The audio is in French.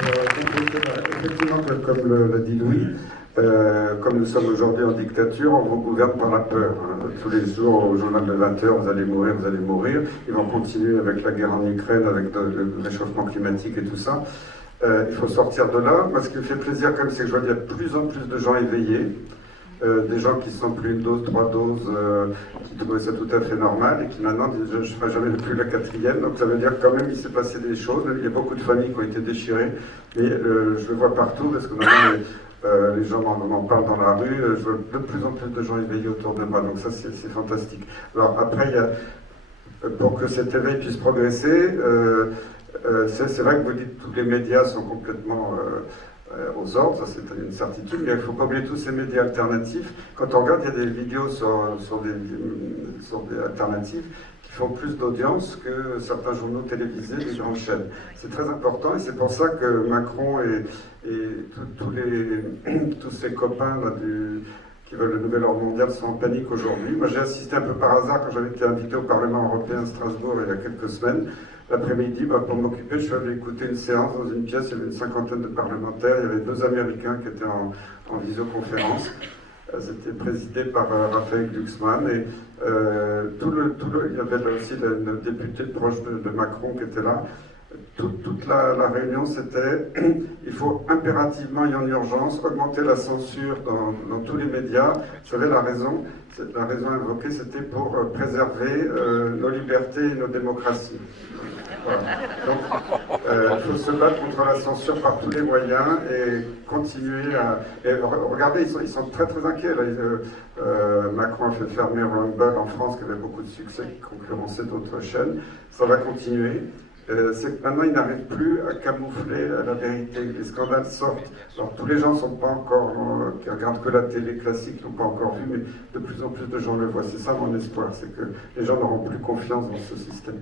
Effectivement, comme l'a dit Louis, comme nous sommes aujourd'hui en dictature, on vous gouverne par la peur. Hein. Tous les jours, au journal de 20 heures, vous allez mourir, vous allez mourir. Ils vont continuer avec la guerre en Ukraine, avec le réchauffement climatique et tout ça. Il faut sortir de là. Moi, ce qui me fait plaisir, quand même, c'est que je vois qu'il y a de plus en plus de gens éveillés. Des gens qui sont plus une dose, 3 doses, qui trouvaient ça tout à fait normal et qui maintenant disent je ne ferai jamais plus la quatrième. Donc ça veut dire quand même il s'est passé des choses. Il y a beaucoup de familles qui ont été déchirées. Mais je le vois partout parce que maintenant les gens m'en parlent dans la rue. Je vois de plus en plus de gens éveillés autour de moi. Donc ça c'est fantastique. Alors après, pour que cet éveil puisse progresser, c'est vrai que vous dites que tous les médias sont complètement aux ordres, ça c'est une certitude, mais il ne faut pas oublier tous ces médias alternatifs. Quand on regarde, il y a des vidéos sur des alternatives qui font plus d'audience que certains journaux télévisés, des grandes chaînes. C'est très important et c'est pour ça que Macron et tous ses copains là, qui veulent le nouvel ordre mondial sont en panique aujourd'hui. Moi j'ai assisté un peu par hasard quand j'avais été invité au Parlement européen à Strasbourg il y a quelques semaines. L'après-midi, pour m'occuper, je suis allé écouter une séance dans une pièce, il y avait une cinquantaine de parlementaires, il y avait 2 Américains qui étaient en visioconférence. C'était présidé par Raphaël Glucksmann et il y avait là aussi une députée proche de Macron qui était là. Toute la réunion, c'était il faut impérativement et en urgence augmenter la censure dans tous les médias. Vous savez, la raison invoquée, c'était pour préserver nos libertés et nos démocraties. Voilà. Donc, il faut se battre contre la censure par tous les moyens et continuer à... Et regardez, ils sont très très inquiets. Là. Macron a fait fermer Rumble en France, qui avait beaucoup de succès, qui concurrençait d'autres chaînes. Ça va continuer. C'est que maintenant, ils n'arrivent plus à camoufler la vérité. Les scandales sortent. Alors, tous les gens ne sont pas encore, qui regardent que la télé classique, n'ont pas encore vu, mais de plus en plus de gens le voient. C'est ça mon espoir, c'est que les gens n'auront plus confiance dans ce système.